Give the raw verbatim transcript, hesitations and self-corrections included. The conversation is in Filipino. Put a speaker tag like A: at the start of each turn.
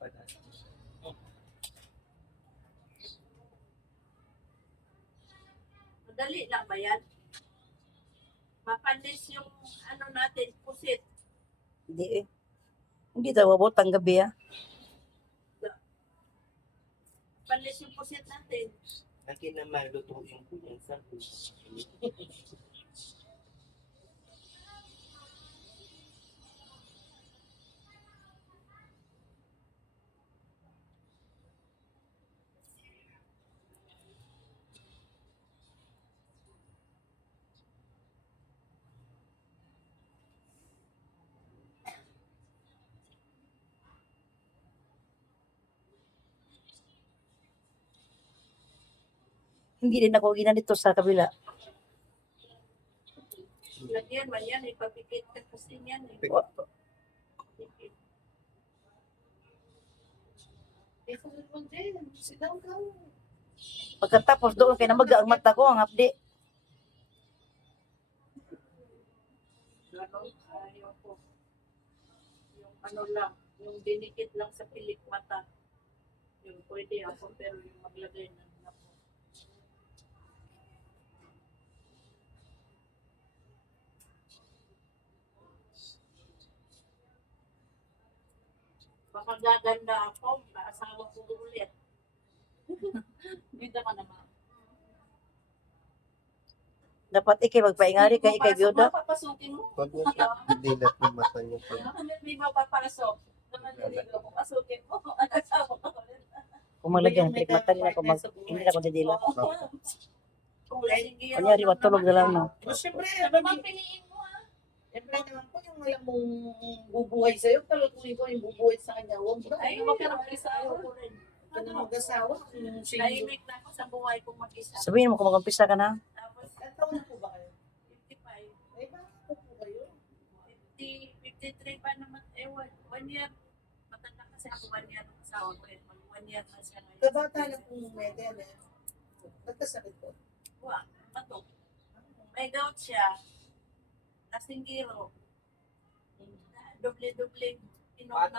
A: Madali lang ba yan? Mapanis yung ano natin, pusit.
B: Hindi eh. Hindi daw abot ang gabi ah.
A: Mapanis yung pusit natin.
C: Laki na maluto yung yung sa
B: Hindi din ako ginanito sa kabila.
A: Lagyan man yan, ipapikit ka kasi yan. Eh.
B: Wa- Pagkatapos doon kay namaga ang mata ko ang hapdi.
A: Ano, ayaw ko. Yung ano lang, yung dinikit lang sa pilik mata. Yung pwede ako, pero yung maglagay ng napo. Baka gaganda ako, maasawa ko ulit. Bida ka naman.
B: Dapat ikay magpaingari kay ikay byuda.
A: Papasukin mo.
C: Pag dilat yung mata niyo pag
A: Hindi mo papasok. Naman niligo ko, pasukin mo. Asawa ko ulit.
B: Kung malagyan kay mata nila ko mag hindi na ko didila.
A: Kung lasing yun.
B: Kunyari matulog na lang no.
D: O, siyempre,
A: Ano bang piliin mo ah?
D: siyempre naman po yung walang mong bubuhay sa'yo, talutuin ko yung bubuhay sa kanya. Huwag ba?
A: Ay, huwag ka naman isa. Ayaw ko rin.
D: Ano mag-asawa? Yung single.
A: Tahimik na ako sa buhay kong mag-isa.
B: Sabihin mo kung mag-umpisa ka na.
A: Tapos,
D: Ilan taon na po ba kayo?
A: fifty-five.
D: Ay, bakit po po kayo?
A: fifty, fifty-three pa naman. Eh, one, one year. Matanda kasi ako one year ng asawa ko. Eh. Mag- One year na siya ngayon.
D: Kabata na pong medal eh. Nagkasakit po.
A: Wa, bato. May gout siya. Lasinggiro. Doble-doble. Inom na